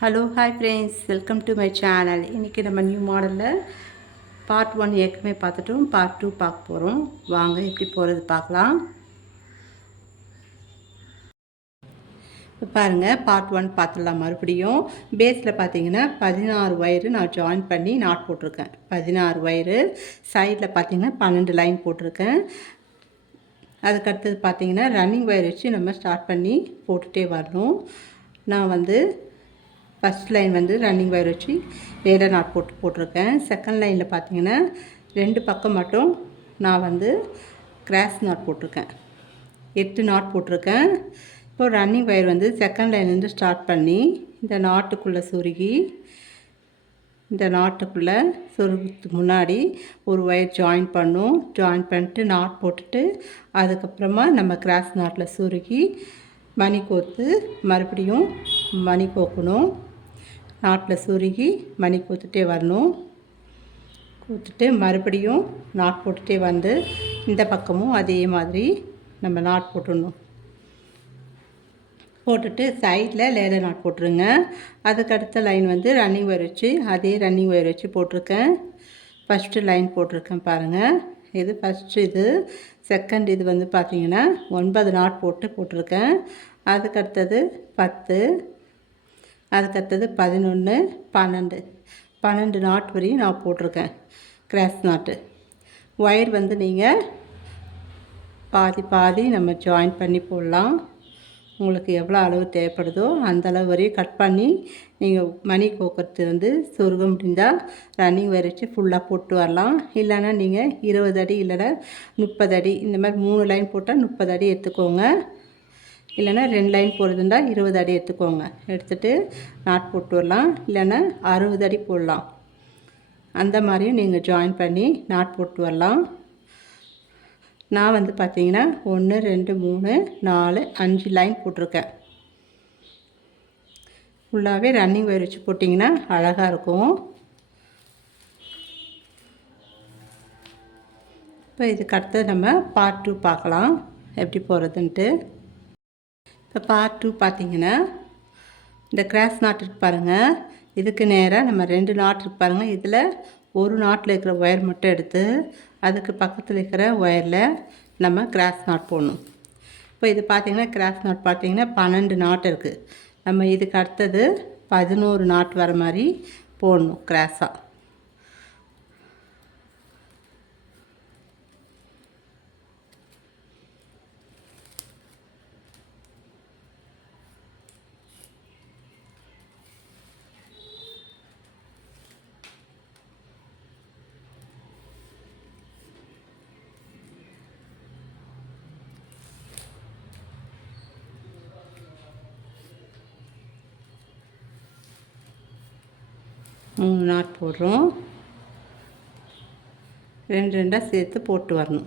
Hello hi friends, welcome to my channel. இன்றைக்கி நம்ம new மாடலில் பார்ட் 1 ஏற்கனவே பார்த்துட்டோம். பார்ட் 2 பார்க்க போகிறோம். வாங்க எப்படி போகிறது பார்க்கலாம். இப்போ பாருங்கள், பார்ட் 1 பார்த்துடலாம். மறுபடியும் பேஸில் பார்த்தீங்கன்னா 16 ஒயரு நான் ஜாயின் பண்ணி நாட் போட்டிருக்கேன். 16 ஒயரு சைடில் பார்த்தீங்கன்னா 12 லைன் போட்டிருக்கேன். அதுக்கடுத்தது பார்த்தீங்கன்னா ரன்னிங் ஒயர் வச்சு நம்ம ஸ்டார்ட் பண்ணி போட்டுகிட்டே வரணும். நான் ஃபஸ்ட் லைன் ரன்னிங் ஒயர் வச்சு லேடர் நாட் போட்டிருக்கேன். செகண்ட் லைனில் பார்த்தீங்கன்னா 2 பக்கம் மட்டும் நான் கிராஸ் நாட் போட்டிருக்கேன். 8 நாட் போட்டிருக்கேன். இப்போது ரன்னிங் ஒயர் செகண்ட் லைன்லேருந்து ஸ்டார்ட் பண்ணி இந்த நாட்டுக்குள்ளே சொருகி இந்த நாட்டுக்குள்ளே சொருகிறதுக்கு முன்னாடி ஒரு ஒயர் ஜாயின் பண்ணிட்டு நாட் போட்டுட்டு அதுக்கப்புறமா நம்ம கிராஸ் நாட்டில் சொருகி மணி கோர்த்து மறுபடியும் மணி கோக்கணும். நாட்டில் சொருகி மணி கோத்துட்டே வரணும். கோத்துட்டு மறுபடியும் நாட் போட்டுகிட்டே இந்த பக்கமும் அதே மாதிரி நம்ம நாட் போட்டுடணும். போட்டுட்டு சைடில் லேடர் நாட் போட்டுருங்க. அதுக்கடுத்த லைன் ரன்னிங் ஒயர் வச்சு அதே ரன்னிங் ஒயர் வச்சு போட்டிருக்கேன். ஃபஸ்ட்டு லைன் போட்டிருக்கேன் பாருங்கள். இது ஃபஸ்ட்டு, இது செகண்ட். இது பார்த்திங்கன்னா 9 நாட் போட்டிருக்கேன். அதுக்கடுத்தது 10, அதுக்கடுத்தது 11, 12 நாட் வரையும் நான் போட்டிருக்கேன் கிராஸ் நாட்டு. ஒயர் நீங்கள் பாதி நம்ம ஜாயின் பண்ணி போடலாம். உங்களுக்கு எவ்வளோ அளவு தேவைப்படுதோ அந்த அளவு வரையும் கட் பண்ணி நீங்கள் மணி கோக்கிறது சொருக முடிந்தால் ரன்னிங் ஒயர் வச்சு ஃபுல்லாக போட்டு வரலாம். இல்லைன்னா நீங்கள் 20 அடி இல்லைன்னா 30 அடி இந்த மாதிரி 3 லைன் போட்டால் 30 அடி எடுத்துக்கோங்க. இல்லைன்னா 2 லைன் போடுறதுண்டா 20 அடி எடுத்துக்கோங்க. எடுத்துகிட்டு நாட் போட்டு வரலாம். இல்லைன்னா 60 அடி போடலாம். அந்த மாதிரியும் நீங்கள் ஜாயின் பண்ணி நாட் போட்டு வரலாம். நான் பார்த்தீங்கன்னா 1 2 3 4 5 லைன் போட்டிருக்கேன். ஃபுல்லாகவே ரன்னிங் ஒயர் வச்சு போட்டிங்கன்னா அழகாக இருக்கும். இப்போ இதுக்கு அடுத்து நம்ம பார்ட் 2 பார்க்கலாம் எப்படி போகிறதுன்ட்டு. இப்போ பார்ட் 2 பார்த்திங்கன்னா இந்த கிராஸ் நாட் இருக்கு பாருங்கள். இதுக்கு நேராக நம்ம 2 நாட் இருக்கு பாருங்கள். இதில் ஒரு நாட்டில் இருக்கிற ஒயர் மட்டும் எடுத்து அதுக்கு பக்கத்தில் இருக்கிற ஒயரில் நம்ம கிராஸ் நாட் போடணும். இப்போ இது பார்த்திங்கன்னா கிராஸ் நாட் பார்த்திங்கன்னா 12 நாட் இருக்குது. நம்ம இதுக்கு அடுத்தது 11 நாட் வர மாதிரி போடணும் கிராஸாக. மூணு நாட் போடுறோம். 2 சேர்த்து போட்டு வரணும்.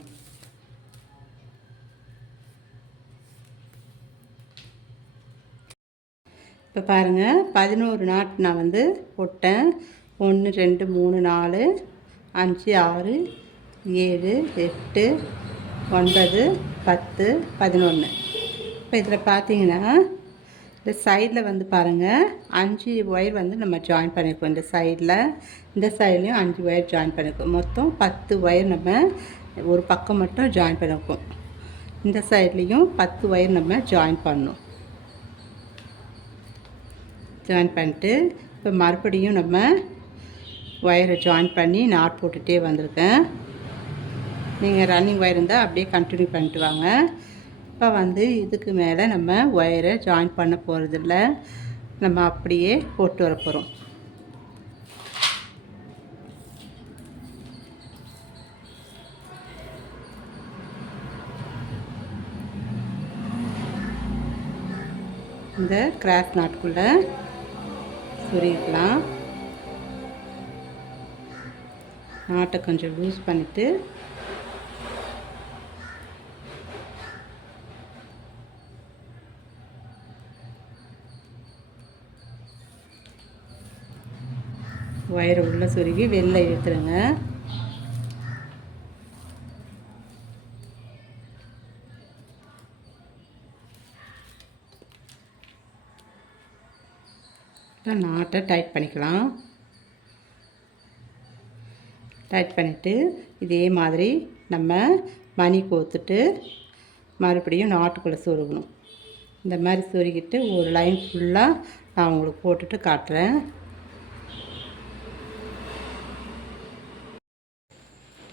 இப்போ பாருங்கள், 11 நாட் நான் போட்டேன். 1 2 3 4 5 6 7 8 9 10 11. இப்போ இதில் பார்த்தீங்கன்னா இந்த சைடில் பாருங்கள் 5 ஒயர் நம்ம ஜாயின் பண்ணியிருக்கோம். இந்த சைடில் இந்த சைட்லேயும் 5 ஒயர் ஜாயின் பண்ணியிருக்கோம். மொத்தம் 10 ஒயர் நம்ம ஒரு பக்கம் மட்டும் ஜாயின் பண்ணியிருக்கோம். இந்த சைட்லேயும் 10 ஒயர் நம்ம ஜாயின் பண்ணணும். ஜாயின் பண்ணிட்டு இப்போ மறுபடியும் நம்ம ஒயரை ஜாயின் பண்ணி நாட் போட்டுகிட்டே வந்திருக்கேன். நீங்கள் ரன்னிங் ஒயர் இருந்தால் அப்படியே கண்டினியூ பண்ணிட்டு வாங்க. இப்போ இதுக்கு மேலே நம்ம ஒயரை ஜாயின் பண்ண போகிறதில்ல, நம்ம அப்படியே போட்டு வர போகிறோம். இந்த கிராஸ் நாட்டுக்குள்ளே சொருகிக்கலாம். நாட்டை கொஞ்சம் லூஸ் பண்ணிவிட்டு ஒயரை உள்ளே சொருகி வெளில இழுத்துருங்க. இப்போ நாட்டை டைட் பண்ணிக்கலாம். டைட் பண்ணிவிட்டு இதே மாதிரி நம்ம மணி கோத்துட்டு மறுபடியும் நாட்டுக்குள்ளே சொருகணும். இந்த மாதிரி சொருகிட்டு ஒரு லைன் ஃபுல்லாக நான் உங்களுக்கு போட்டுட்டு காட்டுறேன்.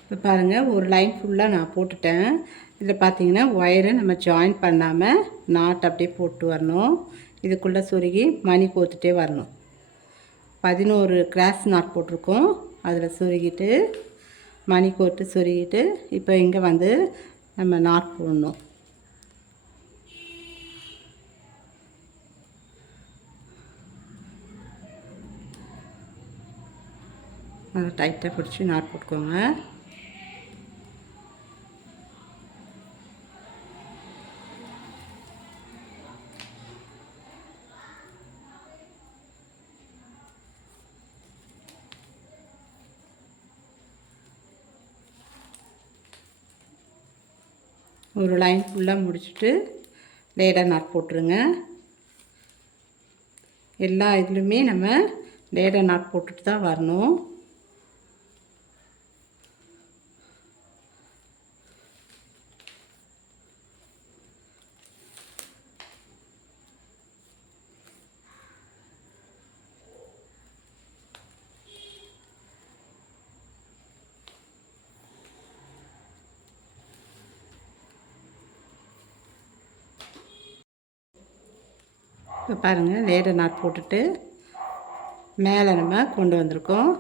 இப்போ பாருங்கள், ஒரு லைன் ஃபுல்லாக நான் போட்டுட்டேன். இதில் பார்த்தீங்கன்னா ஒயரை நம்ம ஜாயின் பண்ணாமல் நாட் அப்படியே போட்டு வரணும். இதுக்குள்ளே சொருகி மணி கோத்துட்டே வரணும். 11 கிராஸ் நாட் போட்டிருக்கோம். அதில் சொருகிட்டு மணி கோட்டு சொருகிட்டு இப்போ இங்கே வந்து நம்ம நாட் போடணும். நல்லா டைட்டாக பிடிச்சி நாட் போட்டுக்கோங்க. ஒரு லைன் ஃபுல்லாக முடிச்சுட்டு லேடர் நாட் போட்டுருங்க. எல்லா இதுலையுமே நம்ம லேடர் நாட் போட்டுட்டு தான் வரணும். இப்போ பாருங்கள், லேடர் நாட் போட்டுட்டு மேலே நம்ம கொண்டு வந்திருக்கோம்.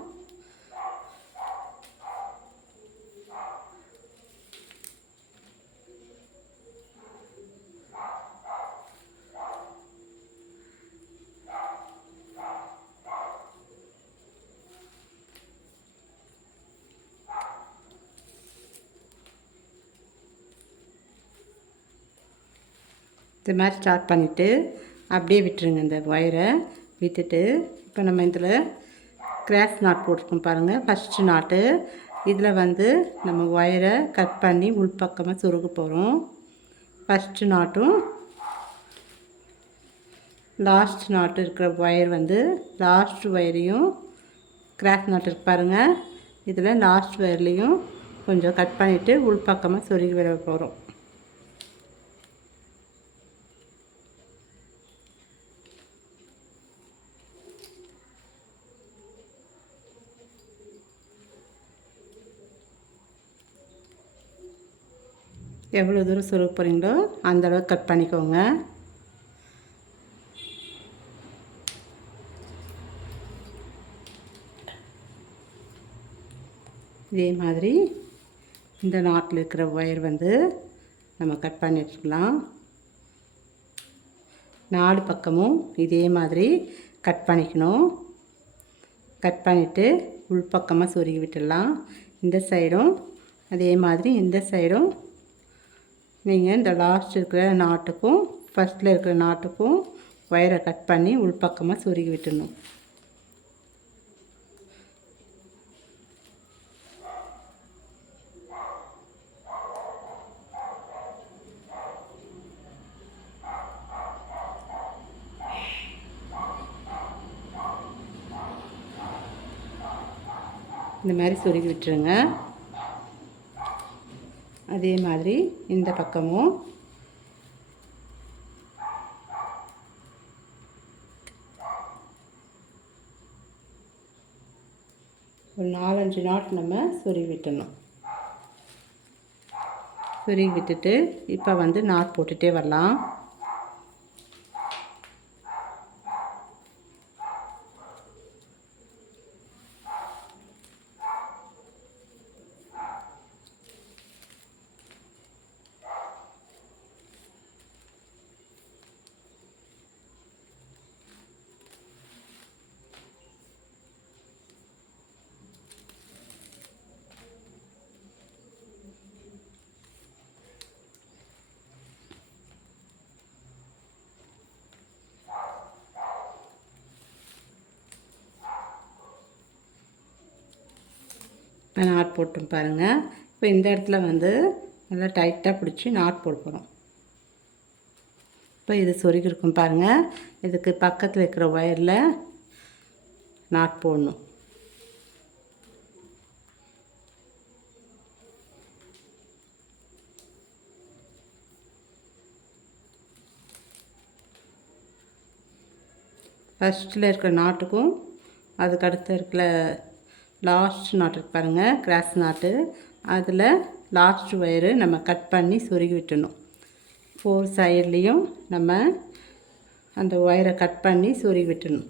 இது மாதிரி ஸ்டார்ட் பண்ணிவிட்டு அப்படியே விட்டுருங்க. இந்த ஒயரை விட்டுட்டு இப்போ நம்ம இதில் கிராஸ் நாட் போட்டிருக்கோம் பாருங்கள், ஃபஸ்ட்டு நாட்டு. இதில் வந்து நம்ம ஒயரை கட் பண்ணி உள்பக்கமாக சொருக போகிறோம். ஃபஸ்ட்டு நாட்டும் லாஸ்ட் நாட்டு இருக்கிற ஒயர் வந்து லாஸ்ட் ஒயரையும் கிராஸ் நாட்டு இருக்கு பாருங்கள், இதில் லாஸ்ட் ஒயர்லேயும் கொஞ்சம் கட் பண்ணிவிட்டு உள்பக்கமாக சொருகி விட போகிறோம். எவ்வளோ தூரம் சொருக போகிறீங்களோ அந்தளவுக்கு கட் பண்ணிக்கோங்க. இதே மாதிரி இந்த நாட்டில் இருக்கிற ஒயர் வந்து நம்ம கட் பண்ணி வச்சுக்கலாம். 4 பக்கமும் இதே மாதிரி கட் பண்ணிக்கணும். கட் பண்ணிவிட்டு உள்பக்கமாக சொருகி விட்டுடலாம். இந்த சைடும் அதே மாதிரி இந்த சைடும் நீங்கள் இந்த லாஸ்ட் இருக்கிற நாட்டுக்கும் ஃபஸ்ட்டில் இருக்கிற நாட்டுக்கும் ஒயரை கட் பண்ணி உள்பக்கமாக சொருகி விட்டுடணும். இந்த மாதிரி சொருகி விட்டுருங்க. அதே மாதிரி இந்த பக்கமும் ஒரு 4-5 நாட் நம்ம சொருகி விட்டுணும். சொருகி விட்டுட்டு இப்போ வந்து நாட் போட்டுகிட்டே வரலாம். நாட் போட்டோம் பாருங்கள். இப்போ இந்த இடத்துல வந்து நல்லா டைட்டாக பிடிச்சி நாட் போட போகிறோம். இப்போ இது சொருகிருக்கும் பாருங்கள். இதுக்கு பக்கத்தில் இருக்கிற ஒயரில் நாட் போடணும். ஃபஸ்ட்டில் இருக்கிற நாட்டுக்கும் அதுக்கடுத்து இருக்கிற லாஸ்ட் நாட்டு இருக்கு பாருங்கள், கிராஸ் நாட்டு, அதில் லாஸ்ட் ஒயரு நம்ம கட் பண்ணி சொருகி விட்டுணும். 4 சைட்லேயும் நம்ம அந்த ஒயரை கட் பண்ணி சொருகி விட்டுணும்.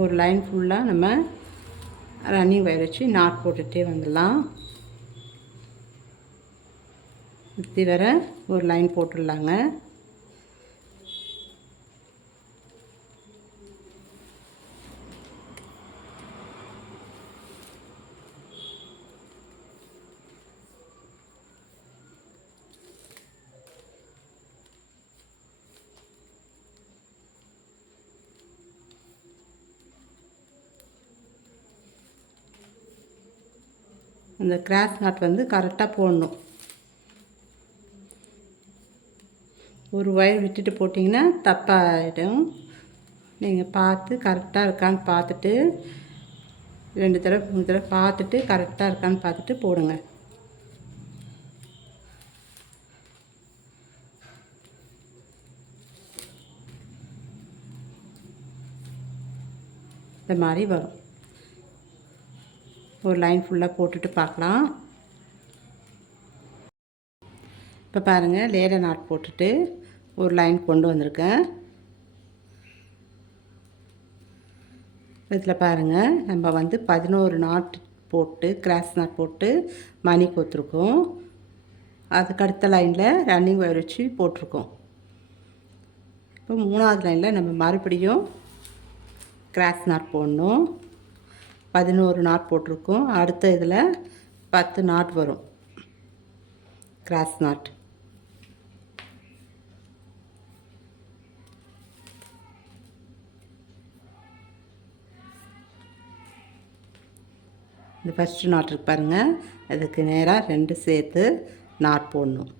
ஒரு லைன் ஃபுல்லாக நம்ம ரன்னிங் ஒயர் வச்சு நாட் போட்டுகிட்டே வந்துடலாம். சுற்றி வர ஒரு லைன் போட்டுடலாங்க. அந்த கிராஸ் நாட் வந்து கரெக்டாக போடணும். ஒரு ஒயர் விட்டுட்டு போட்டிங்கன்னா தப்பாகிடும். நீங்கள் பார்த்து கரெக்டாக இருக்கான்னு பார்த்துட்டு 2 தடவை 3 தடவை பார்த்துட்டு கரெக்டாக இருக்கான்னு பார்த்துட்டு போடுங்க. இந்த மாதிரி வரும். ஒரு லைன் ஃபுல்லாக போட்டுட்டு பார்க்கலாம். இப்போ பாருங்கள், லேடர் நாட் போட்டுட்டு ஒரு லைன் கொண்டு வந்திருக்கேன். இதில் பாருங்கள், நம்ம வந்து 11 நாட் போட்டு கிராஸ் நாட் போட்டு மணி கோத்துருக்கோம். அதுக்கு அடுத்த லைனில் ரன்னிங் ஒயர் வச்சு போட்டிருக்கோம். இப்போ 3வது லைனில் நம்ம மறுபடியும் கிராஸ் நாட் போடணும். 11 நாட் போட்டிருக்கோம். அடுத்த இதில் 10 நாட் வரும் கிராஸ் நாட். இந்த ஃபஸ்ட்டு நாட் இருக்கு பாருங்கள், அதுக்கு நேராக 2 சேர்த்து நாட் போடணும்.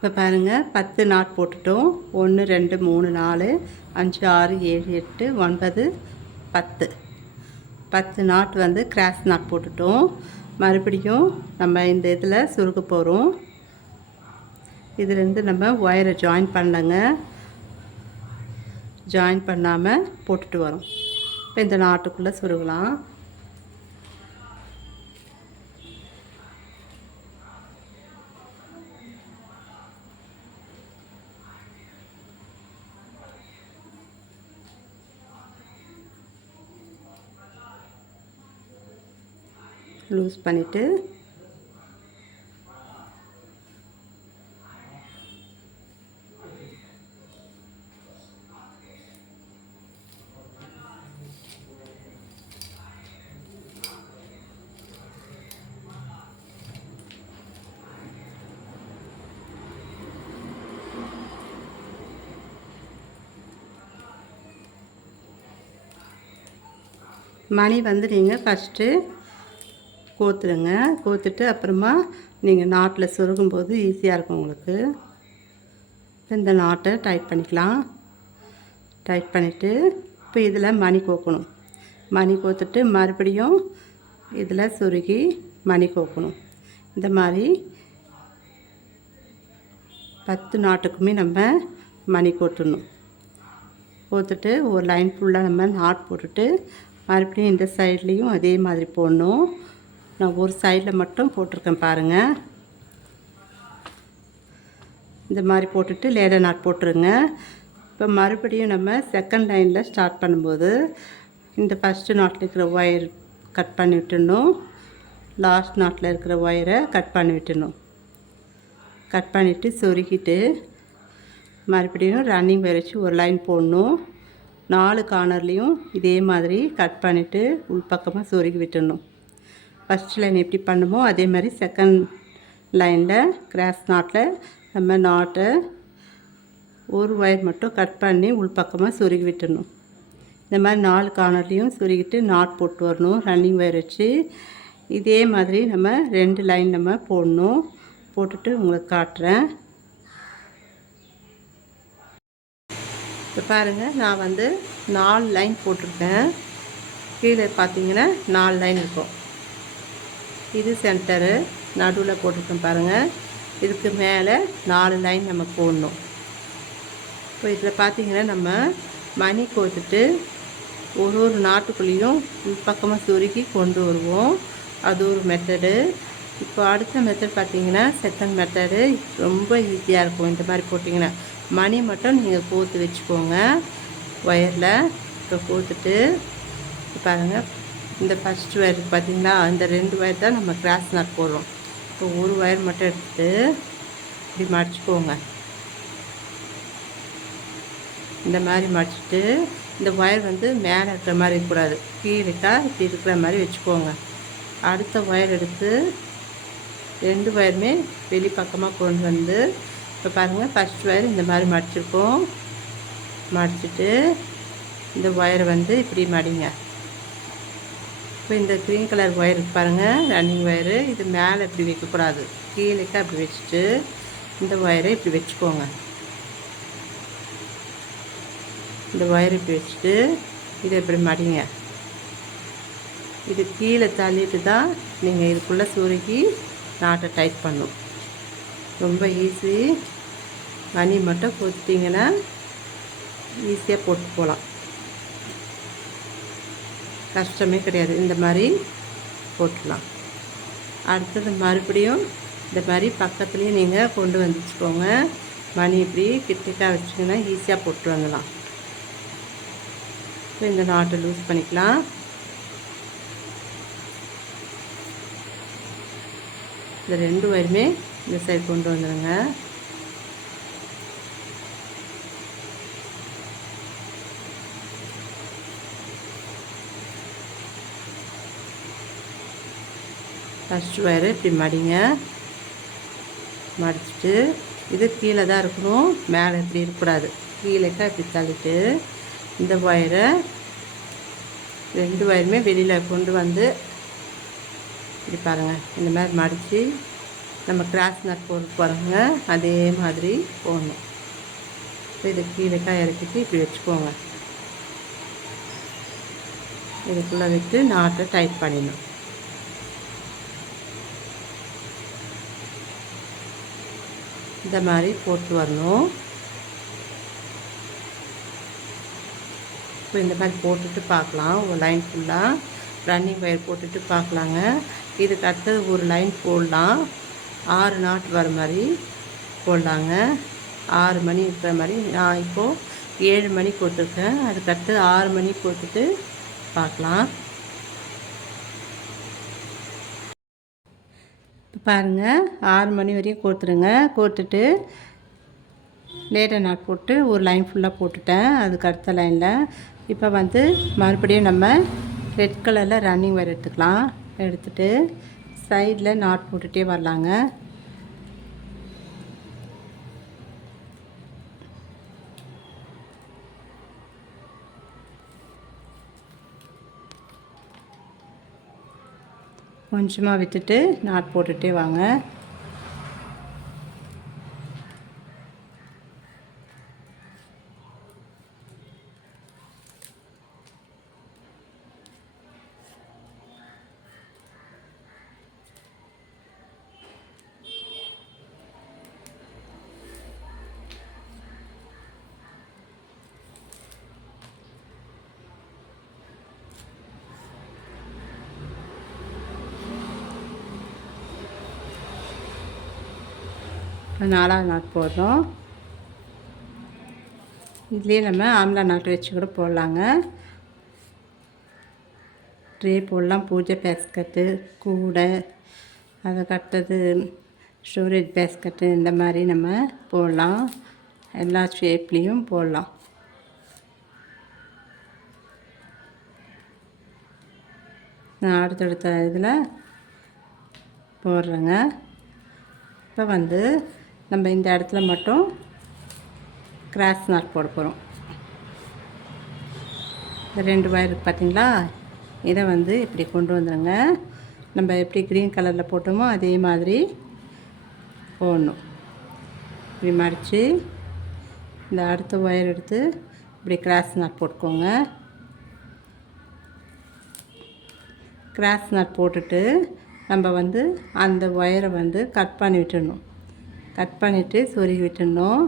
இப்போ பாருங்கள், 10 நாட் போட்டுட்டோம். 1 2 3 4 5 6 7 8 9 10 10 நாட் வந்து கிராஸ் நாட் போட்டுட்டோம். மறுபடியும் நம்ம இந்த இதில் சுருக்க போகிறோம். இதுலேருந்து நம்ம ஒயரை ஜாயின் பண்ணலங்க, ஜாயின் பண்ணாமல் போட்டுட்டு வரோம். இப்போ இந்த நாட்டுக்குள்ளே சுருகலாம். லூஸ் பண்ணிவிட்டு மணி வந்து நீங்கள் ஃபஸ்ட்டு கோத்துடுங்க. கோத்துட்டு அப்புறமா நீங்கள் நாட்டில் சொருகும்போது ஈஸியாக இருக்கும் உங்களுக்கு. இந்த நாட்டை டைட் பண்ணிக்கலாம். டைட் பண்ணிவிட்டு இப்போ இதில் மணி கோக்கணும். மணி கோத்துட்டு மறுபடியும் இதில் சொருகி மணி கோக்கணும். இந்த மாதிரி 10 நாட்டுக்குமே நம்ம மணி கோத்துடணும். கோத்துட்டு ஒரு லைன் ஃபுல்லாக நம்ம நாட் போட்டுட்டு மறுபடியும் இந்த சைட்லேயும் அதே மாதிரி போடணும். நான் ஒரு சைடில் மட்டும் போட்டிருக்கேன் பாருங்கள். இந்த மாதிரி போட்டுட்டு லேடர் நாட் போட்டுருங்க. இப்போ மறுபடியும் நம்ம செகண்ட் லைனில் ஸ்டார்ட் பண்ணும்போது இந்த ஃபஸ்ட்டு நாட்டில் இருக்கிற ஒயர் கட் பண்ணி விட்டுடணும். லாஸ்ட் நாட்டில் இருக்கிற ஒயரை கட் பண்ணி விட்டுடணும். கட் பண்ணிவிட்டு சொருகிட்டு மறுபடியும் ரன்னிங் ஒயர் வச்சு ஒரு லைன் போடணும். 4 கார்னர்லேயும் இதே மாதிரி கட் பண்ணிவிட்டு உள்பக்கமாக சொருகி விட்டுடணும். ஃபஸ்ட் லைன் எப்படி பண்ணுமோ அதே மாதிரி செகண்ட் லைனில் கிராஸ் நாட்டில் நம்ம நாட்டை ஒரு ஒயர் மட்டும் கட் பண்ணி உள்பக்கமாக சொருகி விட்டுடணும். இந்த மாதிரி 4 கார்னர்லேயும் சொருகிட்டு நாட் போட்டு வரணும் ரன்னிங் ஒயர் வச்சு. இதே மாதிரி நம்ம 2 லைன் நம்ம போடணும். போட்டுட்டு உங்களுக்கு காட்டுறேன். இப்போ பாருங்கள், நான் வந்து 4 லைன் போட்டிருக்கேன். கீழே பார்த்தீங்கன்னா 4 லைன் இருக்கும். இது சென்டரு நடுவில் போட்டிருக்கேன் பாருங்கள். இதுக்கு மேலே 4 லைன் நம்ம போடணும். இப்போ இதில் பார்த்திங்கன்னா நம்ம மணி கோத்துட்டு ஒரு நாட்டுக்குள்ளேயும் உள்பக்கமாக சுருக்கி கொண்டு வருவோம். அது ஒரு மெத்தடு. இப்போ அடுத்த மெத்தட் பார்த்திங்கன்னா செகண்ட் மெத்தடு ரொம்ப ஈஸியாக இருக்கும். இந்த மாதிரி போட்டிங்கன்னா மணி மட்டும் நீங்கள் கோத்து வச்சுக்கோங்க ஒயரில். இப்போ கோத்துட்டு பாருங்கள், இந்த ஃபஸ்ட் ஒயர் பார்த்திங்களா, இந்த 2 ஒயர் தான் நம்ம கிராஸ் நாட் போடுறோம். இப்போ ஒரு ஒயர் மட்டும் எடுத்துகிட்டு இப்படி மடிச்சுக்கோங்க. இந்த மாதிரி மடிச்சுட்டு இந்த ஒயர் வந்து மேலே இருக்கிற மாதிரி இருக்கக்கூடாது, கீழேக்கா இப்படி இருக்கிற மாதிரி வச்சுக்கோங்க. அடுத்த ஒயர் எடுத்து 2 ஒயருமே வெளி பக்கமாக கொண்டு வந்து இப்போ பாருங்கள், ஃபஸ்ட் ஒயர் இந்த மாதிரி மடிச்சிருக்கோம். மடிச்சுட்டு இந்த ஒயரை வந்து இப்படி மடிங்க. இப்போ இந்த க்ரீன் கலர் ஒயர் பாருங்கள், ரன்னிங் ஒயரு, இது மேலே இப்படி வைக்கக்கூடாது, கீழேக்கா இப்படி வச்சுட்டு இந்த ஒயரை இப்படி வச்சுக்கோங்க. இந்த ஒயர் இப்படி வச்சுட்டு இதை இப்படி மடிங்க. இது கீழே தள்ளிட்டு தான் நீங்கள் இதுக்குள்ளே சுருக்கி நாட்டை டைட் பண்ணும். ரொம்ப ஈஸி. மணி மட்டும் கொடுத்தீங்கன்னா ஈஸியாக போட்டு போகலாம், கஷ்டமே கிடையாது. இந்த மாதிரி போட்டுடலாம். அடுத்தது மறுபடியும் இந்த மாதிரி பக்கத்துலேயும் நீங்கள் கொண்டு வந்துச்சுக்கோங்க. மணி இப்படி கிட்டக்காக வச்சிங்கன்னா ஈஸியாக போட்டு வந்துடலாம். இப்போ இந்த நாட்டை லூஸ் பண்ணிக்கலாம். இந்த 2 ஒயருமே இந்த சைடு கொண்டு வந்துடுங்க. ஃபஸ்ட் ஒயரு இப்படி மடிங்க. மடிச்சுட்டு இது கீழே தான் இருக்கணும், மேலே இப்படி இருக்கக்கூடாது. கீழேக்கா இப்படி தள்ளிட்டு இந்த ஒயரை 2 ஒயருமே வெளியில் கொண்டு வந்து இப்படி பாருங்கள், இந்த மாதிரி மடித்து நம்ம கிராஸ் நட் போட்டு போகிறோங்க, அதே மாதிரி போடணும். இது கீழேக்கா இறக்கிட்டு இப்படி வச்சுக்கோங்க. இதுக்குள்ளே விட்டு நாட்டை டைட் பண்ணிடணும். இந்த மாதிரி போட்டு வரணும். இப்போ இந்த மாதிரி போட்டுட்டு பார்க்கலாம். ஒரு லைன் ஃபுல்லாக ரன்னிங் ஒயர் போட்டுட்டு பார்க்கலாங்க. இதுக்கு அடுத்தது ஒரு லைன் போடலாம். 6 நாட் வர மாதிரி போடலாங்க. 6 மணி இருக்கிற மாதிரி. நான் இப்போது 7 மணி கொடுத்துருக்கேன். அதுக்கடுத்து 6 மணி கொடுத்துட்டு பார்க்கலாம். இப்போ பாருங்கள், 6 மணி வரையும் கோர்த்துருங்க. கோர்த்துட்டு லேட்டர் நாட் போட்டு ஒரு லைன் ஃபுல்லாக போட்டுட்டேன். அதுக்கு அடுத்த லைனில் இப்போ வந்து மறுபடியும் நம்ம ரெட் கலரில் ரன்னிங் ஒயர் எடுத்துக்கலாம். எடுத்துகிட்டு சைடில் நாட் போட்டுகிட்டே வரலாங்க. கொஞ்சமாக விட்டுட்டு நாட் போட்டுகிட்டே வாங்க. நாலாவது நாட் போடுறோம். இதுலேயே நம்ம ஆம்லா நாட்டு வச்சு கூட போடலாங்க. ட்ரே போடலாம், பூஜை பேஸ்கட்டு, கூடை, அதுக்கடுத்தது ஸ்டோரேஜ் பேஸ்கட்டு, இந்த மாதிரி நம்ம போடலாம். எல்லா ஷேப்லேயும் போடலாம். நான் அடுத்தடுத்த இதில் போடுறேங்க. இப்போ வந்து நம்ம இந்த இடத்துல மட்டும் கிராஸ் நாட் போட போகிறோம். இந்த 2 வயர் பார்த்திங்களா, இதை வந்து இப்படி கொண்டு வந்துடுங்க. நம்ம எப்படி க்ரீன் கலரில் போட்டோமோ அதே மாதிரி போடணும். இப்படி மடித்து இந்த அடுத்த ஒயர் எடுத்து இப்படி கிராஸ் நாட் போட்டுக்கோங்க. கிராஸ் நாட் போட்டுட்டு நம்ம வந்து அந்த ஒயரை வந்து கட் பண்ணி விட்டுடணும். கட் பண்ணிவிட்டு சொருகி விட்டுடணும்.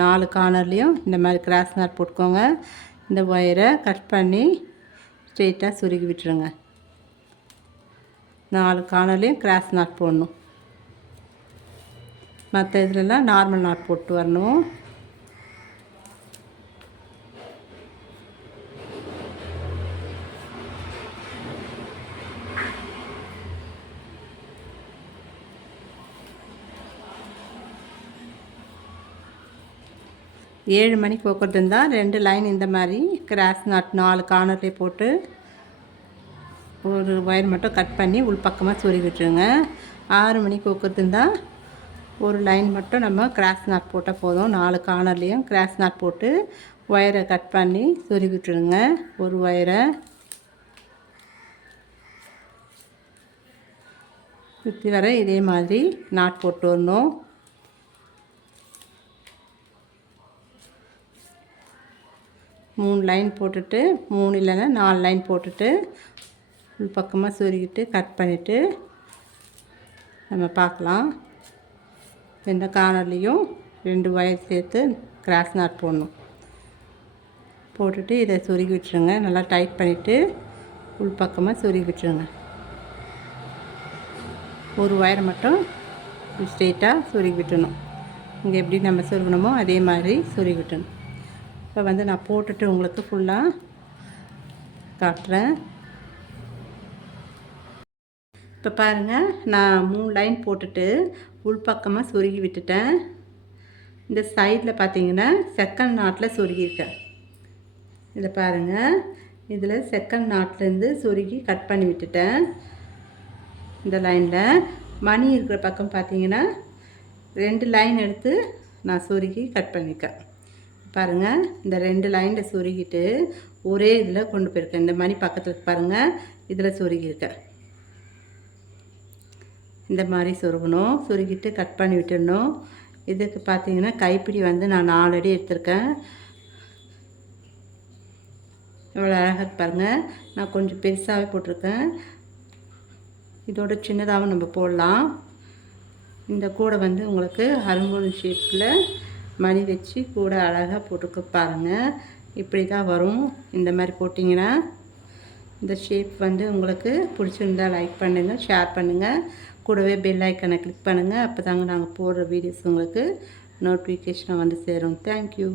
4 கார்னர்லேயும் இந்த மாதிரி கிராஸ் நாட் போட்டுக்கோங்க. இந்த ஒயரை கட் பண்ணி ஸ்ட்ரெயிட்டாக சொருகி விட்டுருங்க. 4 கார்னர்லேயும் கிராஸ் நாட் போடணும். மற்ற இதுலலாம் நார்மல் நாட் போட்டு வரணும். ஏழு மணிக்கு போக்குறது இருந்தால் 2 லைன் இந்த மாதிரி கிராஸ் நாட் 4 கார்னர்லேயே போட்டு ஒரு ஒயர் மட்டும் கட் பண்ணி உள்பக்கமாக சொருகி விட்டுருங்க. 6 மணிக்கு போக்குறது இருந்தால் ஒரு லைன் மட்டும் நம்ம கிராஸ் நாட் போட்டால் போதும். 4 கார்னர்லேயும் கிராஸ் நாட் போட்டு ஒயரை கட் பண்ணி சொருகி விட்டுருங்க. ஒரு ஒயரை சுற்றி வர இதே மாதிரி நாட் போட்டு வரணும். மூணு லைன் போட்டுட்டு 3 இல்லைன்னா 4 லைன் போட்டுட்டு உள் பக்கமாக சொருகிட்டு கட் பண்ணிவிட்டு நம்ம பார்க்கலாம். இந்த கார்னர்லேயும் 2 ஒயர் சேர்த்து கிராஸ் நாட் போடணும். போட்டுட்டு இதை சொருகி விட்டுருங்க. நல்லா டைட் பண்ணிவிட்டு உள் பக்கமாக சொருகி விட்டுருங்க. ஒரு ஒயரை மட்டும் ஸ்ட்ரெயிட்டாக சொருகி விட்டுணும். இங்கே எப்படி நம்ம சொருகணுமோ அதே மாதிரி சொருகி விட்டணும். இப்போ வந்து நான் போட்டுட்டு உங்களுக்கு ஃபுல்லாக காட்டுறேன். இப்போ பாருங்கள், நான் 3 லைன் போட்டுட்டு உள்பக்கமாக சொருகி விட்டுட்டேன். இந்த சைடில் பார்த்தீங்கன்னா செகண்ட் நாட்டில் சொருகியிருக்கேன். இதை பாருங்கள், இதில் செகண்ட் நாட்லேருந்து சொருகி கட் பண்ணி விட்டுட்டேன். இந்த லைனில் மணி இருக்கிற பக்கம் பார்த்தீங்கன்னா 2 லைன் எடுத்து நான் சொருகி கட் பண்ணியிருக்கேன். பாருங்கள், இந்த 2 லைனில் சொருகிட்டு ஒரே இதில் கொண்டு போயிருக்கேன். இந்த மணி பக்கத்தில் பாருங்கள், இதில் சொருகியிருக்கேன். இந்த மாதிரி சொருகணும். சொருகிட்டு கட் பண்ணி விட்டுடணும். இதுக்கு பார்த்தீங்கன்னா கைப்பிடி வந்து நான் 4 அடி எடுத்திருக்கேன். இவ்வளோ அழகாக பாருங்கள். நான் கொஞ்சம் பெருசாகவே போட்டிருக்கேன். இதோட சின்னதாகவும் நம்ம போடலாம். இந்த கூடை வந்து உங்களுக்கு ஹார்மோனி ஷேப்பில் மணி வச்சு கூட அழகாக போட்டுக்க பாருங்கள். இப்படி தான் வரும். இந்த மாதிரி போட்டிங்கன்னா இந்த ஷேப் வந்து உங்களுக்கு பிடிச்சிருந்தால் லைக் பண்ணுங்கள், ஷேர் பண்ணுங்கள். கூடவே பெல் ஐக்கனை கிளிக் பண்ணுங்கள். அப்போ தாங்க நாங்கள் போடுற வீடியோஸ் உங்களுக்கு நோட்டிஃபிகேஷனாக வந்து சேரும். தேங்க்யூ.